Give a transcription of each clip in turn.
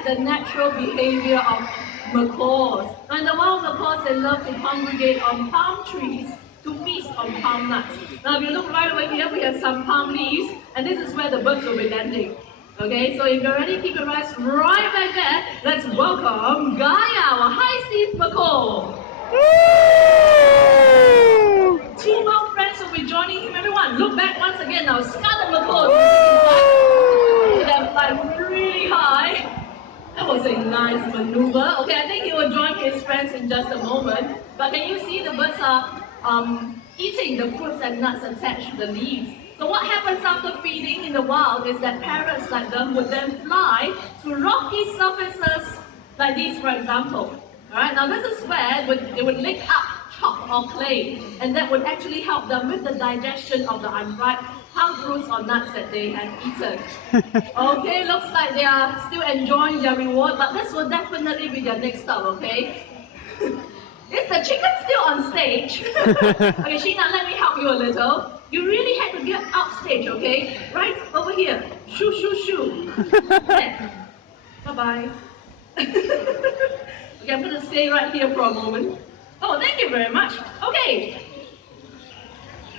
like the natural behavior of macaws. Now in the wild, macaws, they love to congregate on palm trees to feast on palm nuts. Now if you look right over here, we have some palm leaves, and this is where the birds will be landing. Okay, so if you're ready, keep your eyes right back there. Let's welcome Gaia, our high-seed macaw. Two more friends will be joining him. Everyone, look back once again now. Scarlet macaw. They're like really high. That was a nice maneuver. Okay, I think he will join his friends in just a moment. But can you see the birds are eating the fruits and nuts attached to the leaves? So what happens after feeding in the wild is that parrots like them would then fly to rocky surfaces like these, for example. Alright, now this is where they would lick up chalk or clay, and that would actually help them with the digestion of the unripe palm fruits or nuts that they have eaten. Okay, looks like they are still enjoying their reward, but this will definitely be their next stop, okay? Is the chicken still on stage? Okay, Sheena, let me help you a little. You really had to get up stage, okay? Right over here. Shoo, shoo, shoo. Bye-bye. Okay, I'm going to stay right here for a moment. Oh, thank you very much. Okay.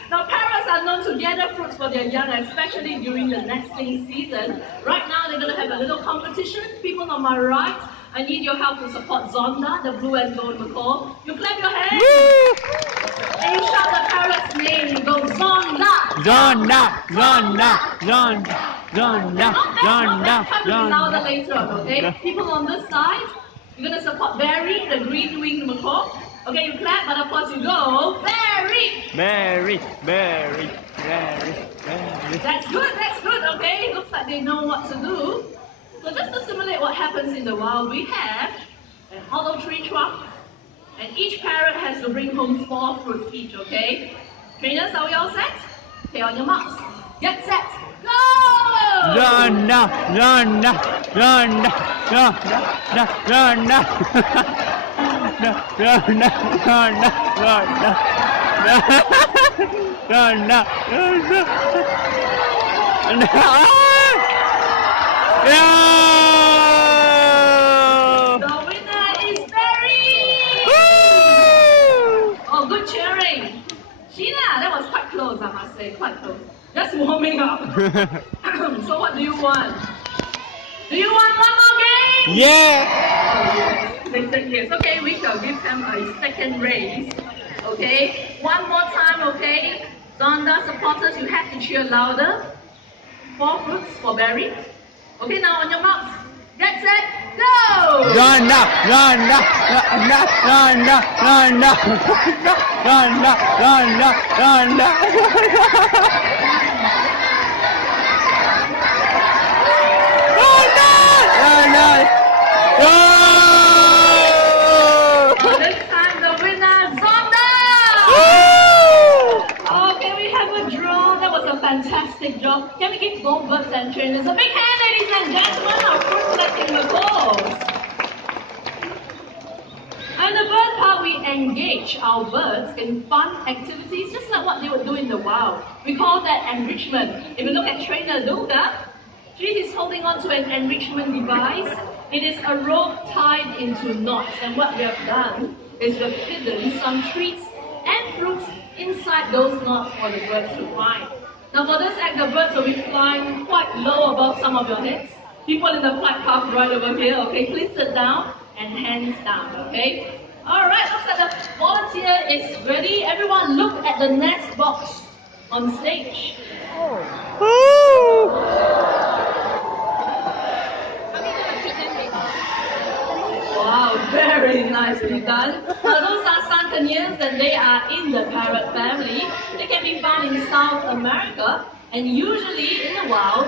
Now, parrots are known to gather fruits for their young, especially during the nesting season. Right now, they're going to have a little competition. People on my right, I need your help to support Zonda, the blue and gold macaw. You clap your hands. And you shout the parrot's name. You go, Zonda. Zonda, Zonda, Zonda, Zonda, Zonda, Zonda. Louder later on, okay? People on this side, you're going to support Barry, the green-winged macaw. Okay, you clap, but of course you go, Barry! Barry, Barry, Barry, Barry. That's good, okay? Looks like they know what to do. So just to simulate what happens in the wild, we have a hollow tree trunk, and each parrot has to bring home 4 fruits each, okay? Trainers, are we all set? Okay, on your marks. Get set, go! Zonda, Zonda, Zonda, Zonda, Zonda. No, no, no, no, no, no, no, no, no, The winner is Barry! Oh, good cheering. Sheena, that was quite close, I must say, quite close. Just warming up. So what do you want? Do you want one more game? Yeah! They said yes. Okay, we shall give them a second race. Okay, one more time, okay? Zonda supporters, you have to cheer louder. 4 fruits for Barry. Okay, now on your marks. Get set, go! Zonda, Zonda, Zonda, Zonda, Zonda, Zonda, Zonda, Zonda. Fantastic job. Can we give gold birds and trainers a big hand, ladies and gentlemen, our fruit collecting macaws. And the bird park, we engage our birds in fun activities, just like what they would do in the wild. We call that enrichment. If you look at trainer Luca, she is holding on to an enrichment device. It is a rope tied into knots, and what we have done is we've hidden some treats and fruits inside those knots for the birds to find. Now for this act, the birds will be flying quite low above some of your heads. People in the flight path right over here, okay? Please sit down and hands down, okay? Alright, looks like the volunteer is ready. Everyone look at the nest box on stage. Wow, very nicely done. Now those are Santanians and they are in the parrot family. They can be found in South America, and usually in the wild,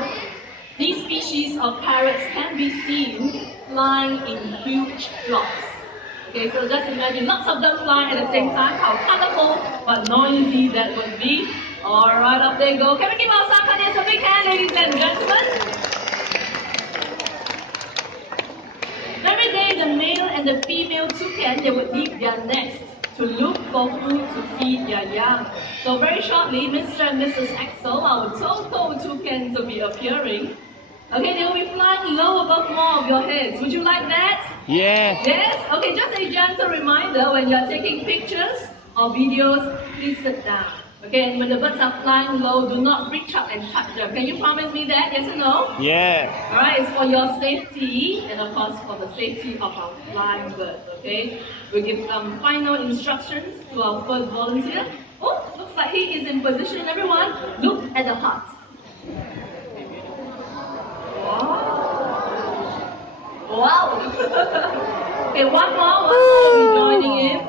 these species of parrots can be seen flying in huge flocks. Okay, so just imagine lots of them flying at the same time, how colorful but noisy that would be. Alright, up they go. Can we give our Santanians a big hand, ladies and gentlemen? Every day, the male and the female toucan, they would leave their nest to look for food to feed their young. So very shortly, Mr. and Mrs. Axel, our Toto toucans, will be appearing. Okay, they will be flying low above more of your heads. Would you like that? Yeah. Yes? Okay, just a gentle reminder, when you're taking pictures or videos, please sit down. Okay, and when the birds are flying low, do not reach up and touch them. Can you promise me that? Yes or no? Yeah. Alright, it's for your safety and of course for the safety of our flying birds, okay? We give final instructions to our first volunteer. Oh, looks like he is in position. Everyone, look at the heart. Wow. Wow. Okay, one more will be joining in.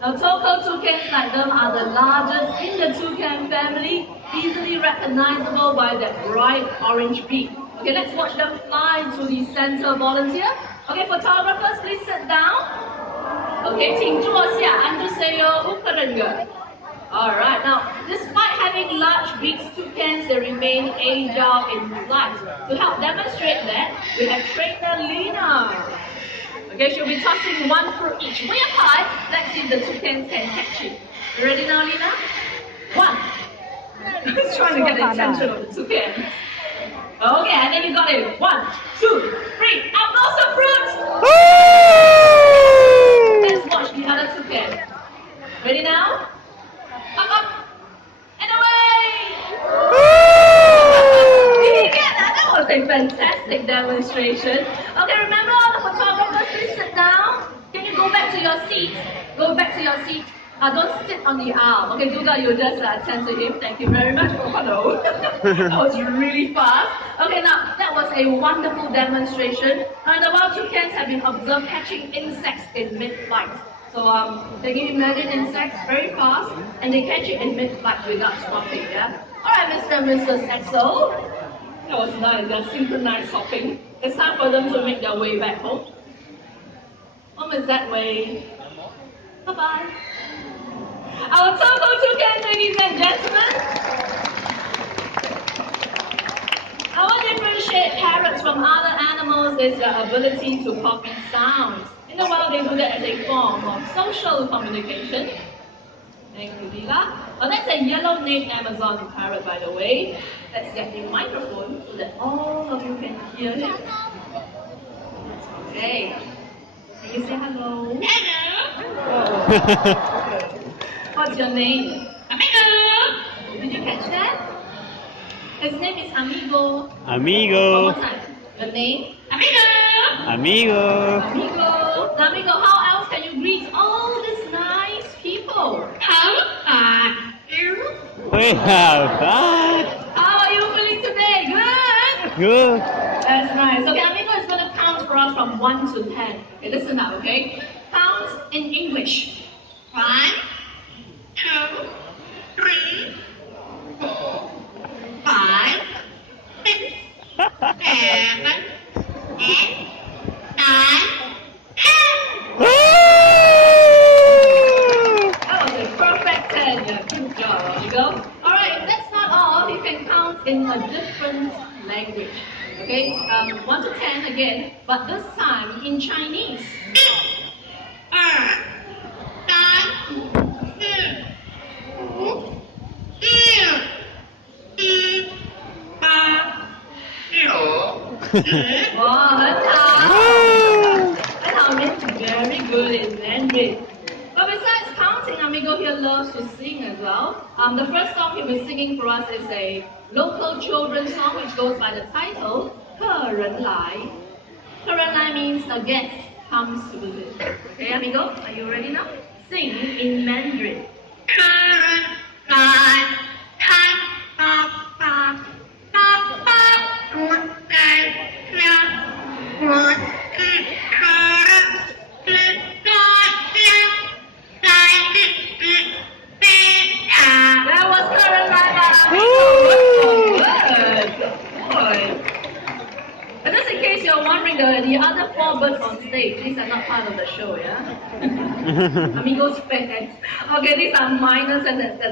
Now, Toko toucans like them are the largest in the toucan family, easily recognizable by that bright orange beak. Okay, let's watch them fly to the center volunteer. Okay, photographers, please sit down. Okay, 请坐下, 앉으세요, 우크라이나. Alright, now, despite having large beaks, toucans, they remain agile in flight. To help demonstrate that, we have trainer Lina. Okay, she'll be tossing one fruit each. Way up high, let's see if the toucans can catch it. You ready now, Lina? One. Just trying to get the attention of the toucan. Okay, and then you got it. 1, 2, 3. Up goes the fruit! Let's watch the other toucan. Ready now? Up, up, and away! Did you get that? That was a fantastic demonstration. Okay, remember all the photographers, please sit down. Can you go back to your seat? Go back to your seat. Don't sit on the arm. Okay, Duga, you just attend to him. Thank you very much. Oh, hello. That was really fast. Okay, now, that was a wonderful demonstration. And the wild toucans have been observed catching insects in mid-flight. So, they can imagine insects very fast, and they catch it in mid-flight without stopping, yeah? Alright, Mr. and Mrs. Axel. That was nice. They're synchronized hopping. It's time for them to make their way back home. Home is that way. Bye-bye. Our Toko toucan, ladies and gentlemen. Our differentiate parrots from other animals is their ability to copy sounds. In the wild, they do that as a form of social communication. Thank you, Lila. Oh, that's a yellow-necked Amazon parrot, by the way. Let's get the microphone so that all of you can hear it. Okay. Can you say hello? Hello. What's your name? Amigo. Did you catch that? His name is Amigo. Amigo. One more time. Your name? Amigo. Amigo. Amigo. Now, Amigo, how else can you greet all these nice people? How are you? We have that. How are you feeling today? Good? Good. That's nice. Okay, Amigo is going to count for us from 1 to 10. Okay, listen up, okay? Count in English. 1, 2, 3, 4, 5, 6, 7, 8, 9, 10. That was a perfect 10. Yeah, good job. There you go. Alright, if that's not all, you can count in a different language. Okay, 1 to 10 again, but this time in Chinese. 哇，很好，很好 means very good in Mandarin. But besides counting, Amigo here loves to sing as well. The first song he'll be singing for us is a local children's song which goes by the title 客人来. 客人来 means a guest comes to visit. Okay, Amigo, are you ready now? Sing in Mandarin. 客人来，看爸爸，爸爸不在家，我是客人，是作家，来自非常。That was 客人来吧。Good boy. And just in case you're wondering, the other 4 birds on stage, these are not part of the show, yeah? Amigos fans. Okay, these are minors and that's a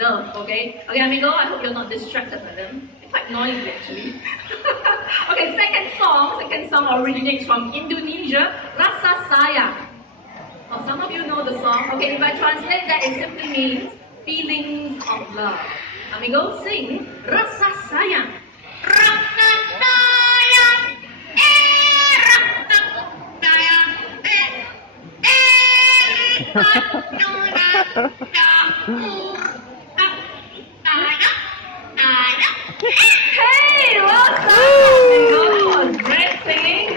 nerve, okay? Okay, Amigo, I hope you're not distracted by them. They're quite noisy, actually. Okay, second song originates from Indonesia, Rasa Sayang. Oh, some of you know the song. Okay, if I translate that, it simply means feelings of love. Amigo, sing Rasa Sayang. Rasa Sayang. Hey, well done! Great singing.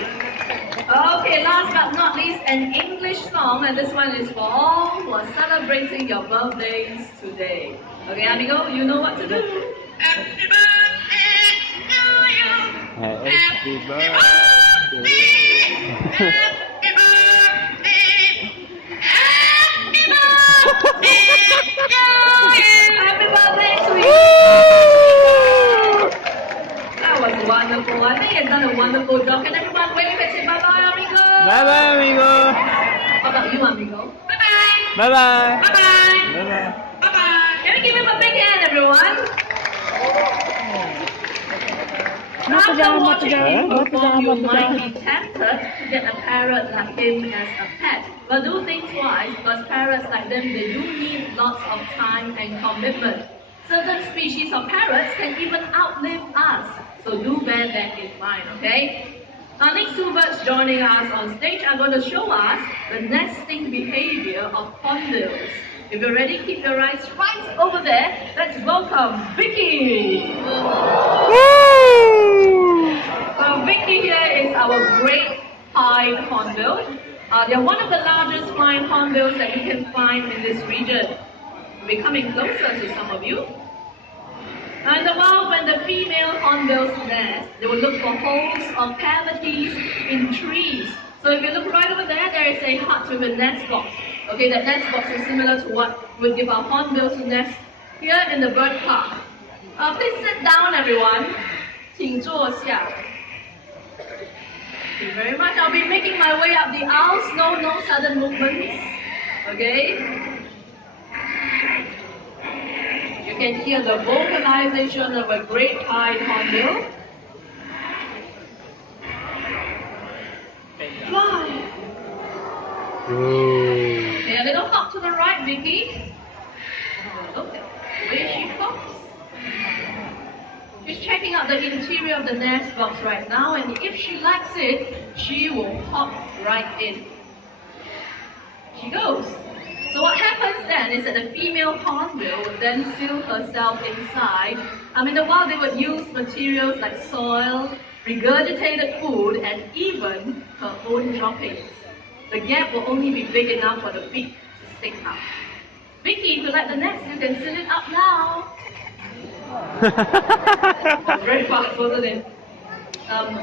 Okay, last but not least, an English song, and this one is for all who are celebrating your birthdays today. Okay, amigo, you know what to do. Happy birthday to you. Happy birthday. Happy birthday. Happy birthday to you. Happy birthday to you. That was wonderful. I think you've done a wonderful job. Can everyone wave and say bye-bye, amigo? Bye bye, amigo. How about you, amigo? Bye-bye. Bye bye. Bye-bye. Bye bye. Bye-bye. Can we give him a big hand, everyone? After watching him perform, you might be tempted to get a parrot like him as a pet. But do think twice, because parrots like them, they do need lots of time and commitment. Certain species of parrots can even outlive us, so do bear that in mind, okay? Our next two birds joining us on stage are going to show us the nesting behavior of hornbills. If you're ready, keep your eyes right over there. Let's welcome Vicky. Vicky here is our great pied hornbill. They're one of the largest flying hornbills that you can find in this region. We'll be coming closer to some of you. In the wild, when the female hornbills nest, they will look for holes or cavities in trees. So if you look right over there, there is a hut with a nest box. Okay, that nest box is similar to what we give our hornbills to nest here in the bird park. Please sit down, everyone. 请坐下. Thank you very much. I'll be making my way up the aisles. No sudden movements. Okay? You can hear the vocalization of a great pied hornbill. Fly. Okay, a little hop to the right, Vicky. Look at the way she hops. She's checking out the interior of the nest box right now, and if she likes it, she will hop right in. She goes. So what happens then is that the female hornbill would then seal herself inside. In the wild, they would use materials like soil, regurgitated food, and even her own droppings. The gap will only be big enough for the beak to stick out. Vicky, if you like the nest, you can seal it up now. Very fast, wasn't it?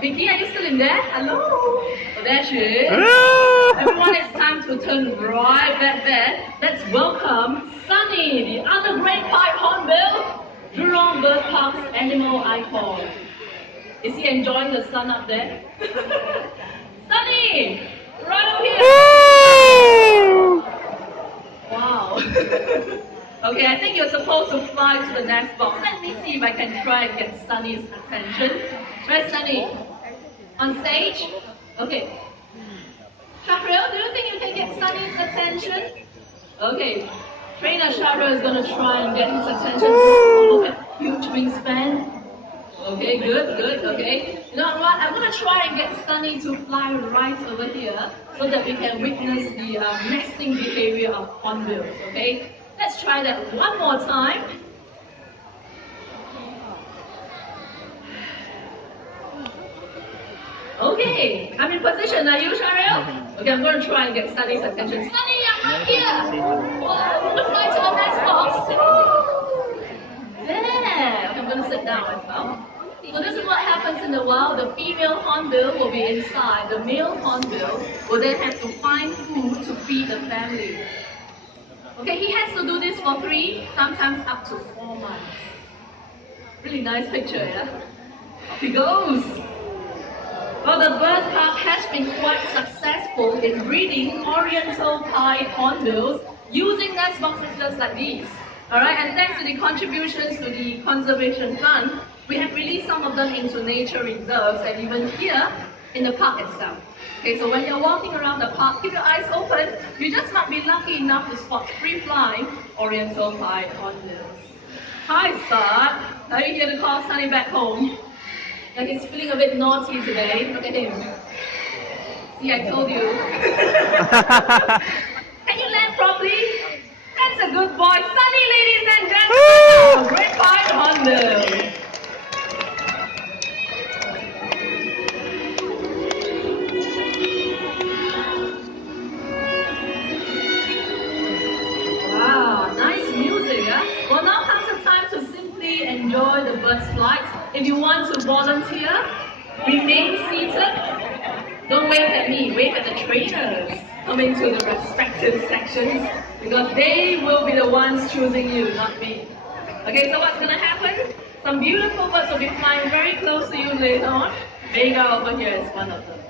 Vicky, are you still in there? Hello? Oh, there she is. Everyone, it's time to turn right back there. Let's welcome Sunny, the other great pied hornbill, Jurong Bird Park's animal icon. Is he enjoying the sun up there? Sunny, right over here. Wow. Okay, I think you're supposed to fly to the nest box. Let me see if I can try and get Sunny's attention. Where's Sunny? On stage? Okay. Shahril, do you think you can get Sunny's attention? Okay. Trainer Shahril is going to try and get his attention. Oh, look at huge wingspan. Okay, good, okay. You know what? I'm going to try and get Sunny to fly right over here so that we can witness the nesting behavior of hornbills, okay? Let's try that one more time. Okay, I'm in position. Are you, Shahril? Okay, I'm going to try and get Sunny's attention. Sunny, I'm right here. I'm going to fly to the nest box. There. Okay, I'm going to sit down as well. So this is what happens in the wild. The female hornbill will be inside. The male hornbill will then have to find food to feed the family. Okay, he has to do this for 3, sometimes up to 4 months. Really nice picture, yeah? Off he goes. Well, the bird park has been quite successful in breeding oriental pied hornbills using nest boxes just like these. Alright, and thanks to the contributions to the Conservation Fund, we have released some of them into nature reserves and even here in the park itself. Okay, so when you're walking around the park, keep your eyes open. You just might be lucky enough to spot free-flying oriental pied hornbills. Hi, Sard. Are you here to call Sunny back home? Like he's feeling a bit naughty today. Look at him. See, I told you. Can you land properly? That's a good boy. Sunny, ladies and gentlemen, great 500. Wow, nice music, yeah? Well, now comes the time to simply enjoy the bird's flight. If you want to volunteer, remain seated. Don't wave at me, wave at the trainers coming to the respective sections because they will be the ones choosing you, not me. Okay, so what's gonna happen? Some beautiful birds will be flying very close to you later on. Vega over here is one of them.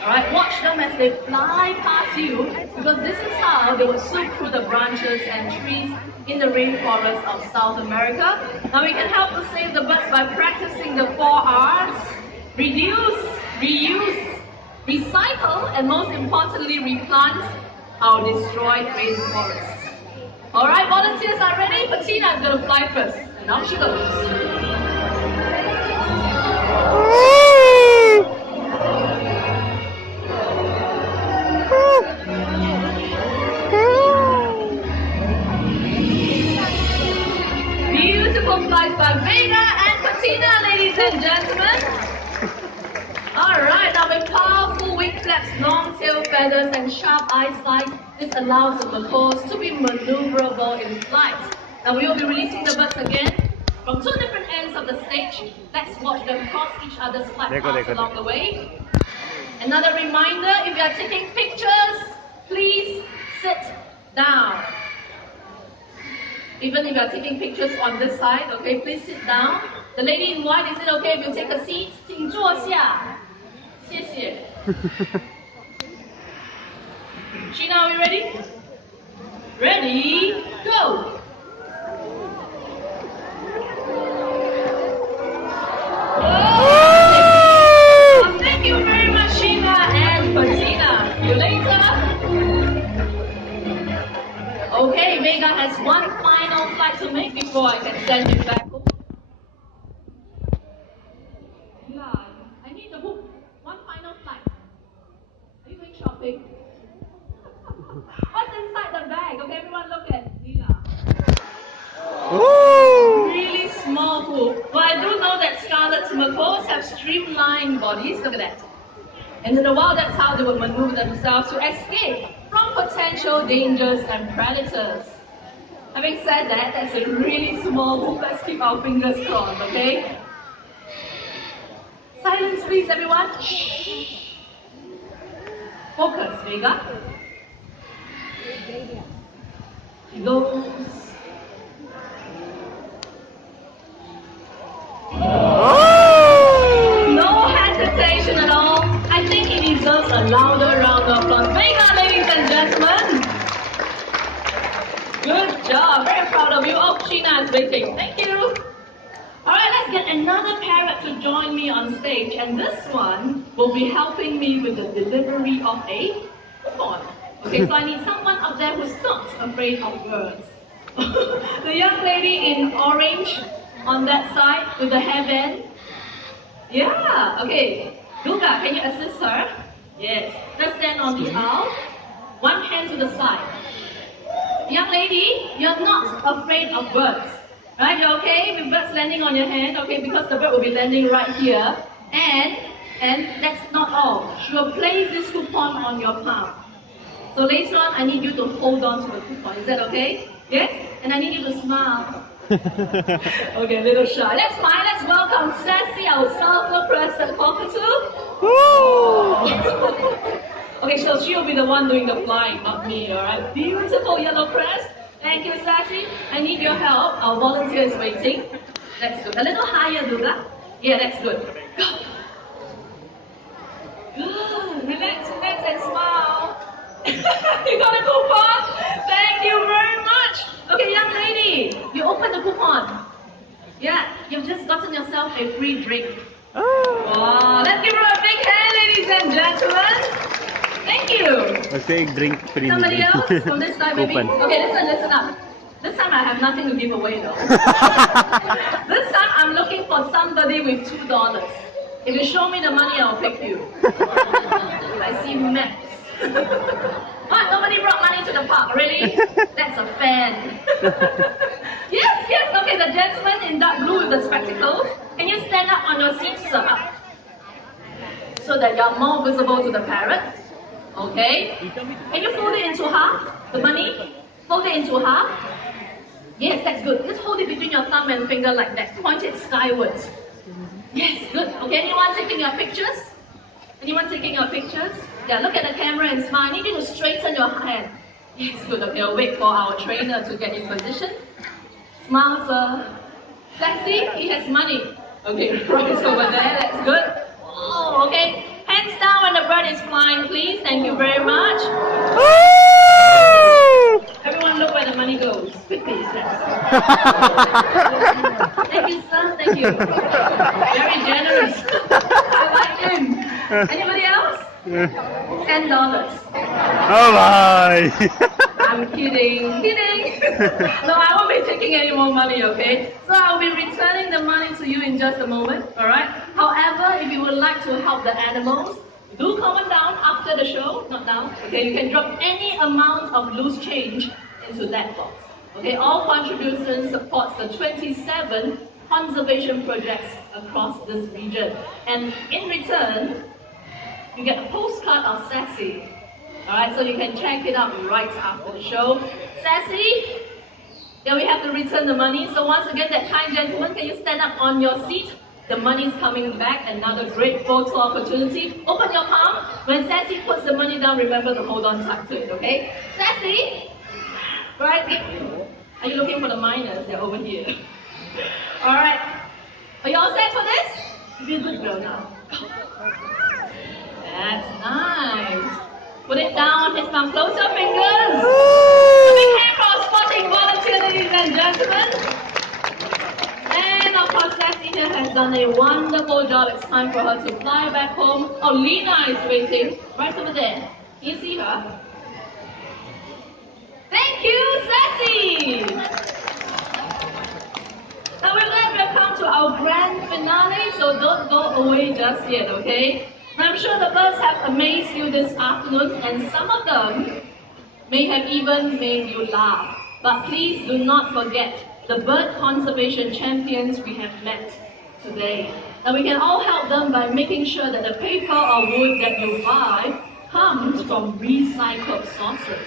Alright, watch them as they fly past you because this is how they will swoop through the branches and trees in the rainforest of South America. Now we can help to save the birds by practicing the 4 Rs. Reduce, reuse, recycle, and most importantly, replant our destroyed rainforests. Alright, volunteers are ready? Patina is going to fly first. And off she goes. Beautiful flights by Vega and Patina, ladies and gentlemen. Alright, now with powerful wing flaps, long tail feathers, and sharp eyesight, this allows the macaws to be maneuverable in flight. Now we will be releasing the birds again from 2 different ends of the stage. Let's watch them cross each other's flight paths along the way. Another reminder, if you are taking pictures, please sit down. Even if you are taking pictures on this side, okay, please sit down. The lady in white, is it okay if you take a seat? 请坐下。谢谢。Sheena, are we ready? Ready, go! Oh, thank you very much, Sheena and Patina. See you later. Okay, Vega has one final flight to make before I can send it back home. Yeah, I need to book one final flight. Are you going shopping? What's inside the bag? Okay, everyone look at Lila. Really small pool. Well, I do know that scarlet macaws have streamlined bodies. Look at that. And in the wild, that's how they would maneuver themselves to escape from potential dangers and predators. Having said that, that's a really small pool. Let's keep our fingers crossed, okay? Silence, please, everyone. Shh. Focus, Vega. She goes. No hesitation at all. I think he deserves a louder round of applause. Vega, ladies and gentlemen. Good job. Very proud of you. Oh, Sheena is waiting. Thank you. Alright, let's get another parrot to join me on stage, and this one will be helping me with the delivery of a coupon. Okay, so I need someone up there who's not afraid of birds. The young lady in orange on that side with the hairband. Yeah, okay. Duga, can you assist her? Yes. Just stand on the aisle. One hand to the side. Young lady, you're not afraid of birds. Right, you're okay with birds landing on your hand, okay, because the bird will be landing right here. And that's not all. She will place this coupon on your palm. So later on, I need you to hold on to the coupon. Is that okay? Yes? And I need you to smile. Okay, a little shy. Let's smile. Let's welcome Sassy, our self-crested cockatoo. Okay, so she'll be the one doing the flying, not me, alright? Beautiful yellow crest. Thank you, Sassy. I need your help. Our volunteer is waiting. That's good. A little higher, Duga. Yeah, that's good. Go. Good. Relax, relax, and smile. You got a coupon? Thank you very much. Okay, young lady, you open the coupon. Yeah, you've just gotten yourself a free drink. Wow, let's give her a big hand, ladies and gentlemen. Thank you. Okay, drink free. Somebody else from this side, maybe? Okay, listen up. This time I have nothing to give away though. This time I'm looking for somebody with $2. If you show me the money, I'll pick you. I see maps. What? Nobody brought money into the park. Really? That's a fan. Yes, yes. Okay, the gentleman in dark blue with the spectacles. Can you stand up on your seat, sir? Up. So that you're more visible to the parrot. Okay. Can you fold it into half? The money? Fold it into half. Yes, that's good. Just hold it between your thumb and finger like that. Point it skywards. Yes, good. Okay, anyone taking your pictures? Anyone taking your pictures? Yeah, look at the camera and smile. I need you to straighten your hand. Yes, good. Okay, I'll wait for our trainer to get in position. Smile, sir. Sassy, he has money. Okay, right over there. That's good. Oh, okay. Hands down when the bird is flying, please. Thank you very much. Everyone look where the money goes. Quickly, Sassy. Thank you, sir. Thank you. Very generous. I like him. Anybody else? $10. Oh my! I'm kidding. Kidding. No, I won't be taking any more money, okay? So I'll be returning the money to you in just a moment, alright? However, if you would like to help the animals, do comment down after the show, not now, okay? You can drop any amount of loose change into that box. Okay, all contributions supports the 27 conservation projects across this region. And in return, you get a postcard of Sassy. Alright, so you can check it out right after the show. Sassy, then we have to return the money. So once again, that kind gentleman, can you stand up on your seat? The money's coming back, another great photo opportunity. Open your palm. When Sassy puts the money down, remember to hold on tight to it, okay? Sassy! Right? Are you looking for the miners? They're over here. Alright. Are you all set for this? Be a good girl now. That's nice. Put it down, his thumb. Close your fingers. A big hand for our spotting volunteer, ladies and gentlemen. And of course, Sassy here has done a wonderful job. It's time for her to fly back home. Oh, Lena is waiting right over there. Can you see her? Thank you, Sassy! Now we're glad we've come to our grand finale, so don't go away just yet, okay? I'm sure the birds have amazed you this afternoon, and some of them may have even made you laugh. But please do not forget the bird conservation champions we have met today. Now we can all help them by making sure that the paper or wood that you buy comes from recycled sources.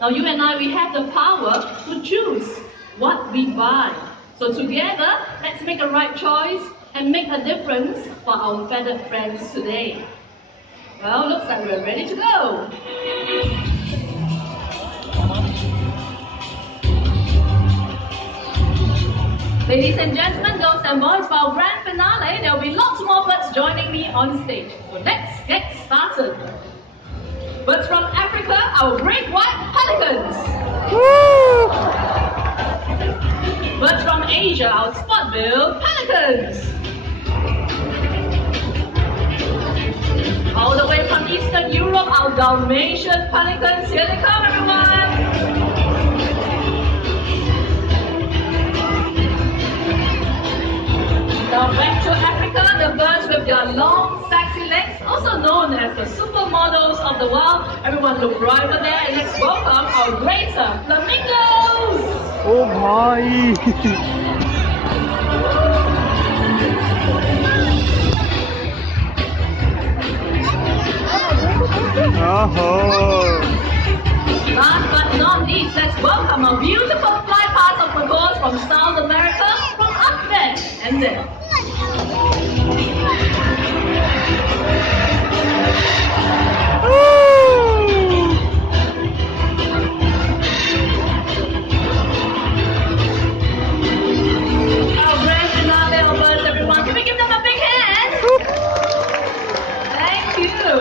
Now you and I, we have the power to choose what we buy. So together, let's make the right choice and make a difference for our feathered friends today. Well, looks like we're ready to go. Ladies and gentlemen, girls and boys, for our grand finale, there will be lots more birds joining me on stage. So let's get started. Birds from Africa, our great white pelicans. Woo! Birds from Asia, our spot-billed pelicans. All the way from Eastern Europe, our Dalmatian pelicans. Here they come, everyone. Now back to Africa, the birds with their long, sexy legs, also known as the supermodels of the world. Everyone look right over there and let's welcome our greater flamingos! Oh my! Oh. Last but not least, let's welcome our beautiful fly pass of flamingos from South America, from up there and there. Our grand finale of birds, everyone. Can we give them a big hand? Thank you.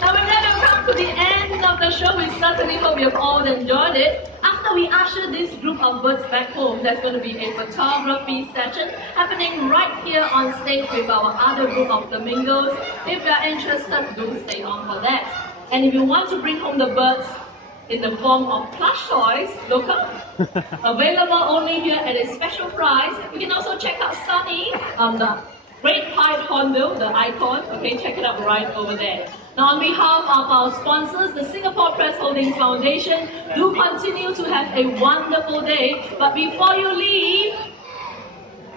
Now we've never come to the end of the show. We certainly hope you've all enjoyed it. After we usher this group of birds back home, there's going to be a photography session happening right here on stage with our other group of flamingos. If you're interested, do stay on for that. And if you want to bring home the birds in the form of plush toys, look up. Available only here at a special price. You can also check out Sunny on the Great Pied Hornbill, the icon. Okay, check it out right over there. Now, on behalf of our sponsors, the Singapore Press Holdings Foundation, do continue to have a wonderful day. But before you leave,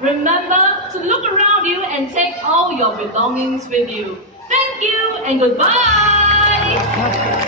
remember to look around you and take all your belongings with you. Thank you and goodbye!